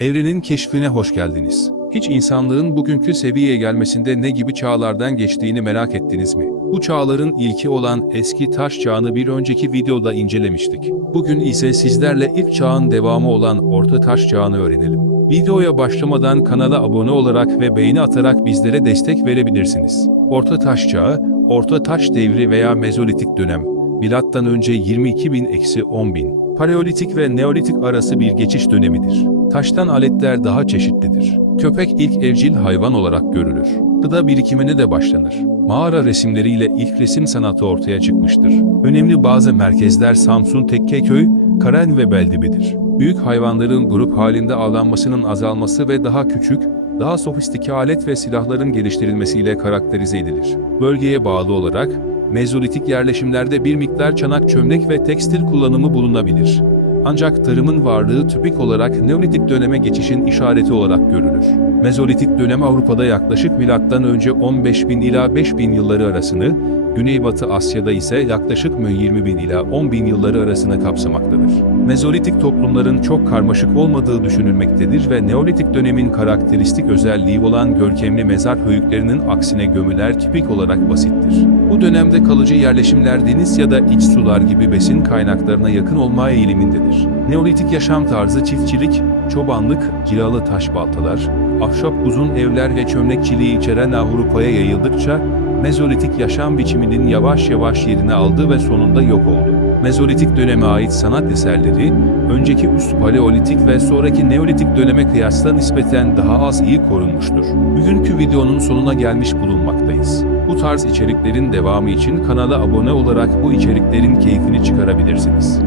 Evrenin keşfine hoş geldiniz. Hiç insanlığın bugünkü seviyeye gelmesinde ne gibi çağlardan geçtiğini merak ettiniz mi? Bu çağların ilki olan eski taş çağını bir önceki videoda incelemiştik. Bugün ise sizlerle ilk çağın devamı olan orta taş çağını öğrenelim. Videoya başlamadan kanala abone olarak ve beğeni atarak bizlere destek verebilirsiniz. Orta taş çağı, orta taş devri veya mezolitik dönem. Milattan önce 22.000-10.000. Paleolitik ve Neolitik arası bir geçiş dönemidir. Taştan aletler daha çeşitlidir. Köpek ilk evcil hayvan olarak görülür. Gıda birikimine de başlanır. Mağara resimleriyle ilk resim sanatı ortaya çıkmıştır. Önemli bazı merkezler Samsun Tekkeköy, Karen ve Beldibi'dir. Büyük hayvanların grup halinde avlanmasının azalması ve daha küçük, daha sofistike alet ve silahların geliştirilmesiyle karakterize edilir. Bölgeye bağlı olarak, Mezolitik yerleşimlerde bir miktar çanak çömlek ve tekstil kullanımı bulunabilir. Ancak tarımın varlığı tipik olarak Neolitik döneme geçişin işareti olarak görülür. Mezolitik dönem Avrupa'da yaklaşık milattan önce 15.000 ila 5000 yılları arasını, Güneybatı Asya'da ise yaklaşık 20.000 ila 10.000 yılları arasını kapsamaktadır. Mezolitik toplumların çok karmaşık olmadığı düşünülmektedir ve Neolitik dönemin karakteristik özelliği olan görkemli mezar höyüklerinin aksine gömüler tipik olarak basittir. Bu dönemde kalıcı yerleşimler deniz ya da iç sular gibi besin kaynaklarına yakın olma eğilimindedir. Neolitik yaşam tarzı çiftçilik, çobanlık, cilalı taş baltalar, ahşap uzun evler ve çömlekçiliği içeren Avrupa'ya yayıldıkça, Mezolitik yaşam biçiminin yavaş yavaş yerini aldı ve sonunda yok oldu. Mezolitik döneme ait sanat eserleri, önceki üst paleolitik ve sonraki neolitik döneme kıyasla nispeten daha az iyi korunmuştur. Bugünkü videonun sonuna gelmiş bulunmaktayız. Bu tarz içeriklerin devamı için kanala abone olarak bu içeriklerin keyfini çıkarabilirsiniz.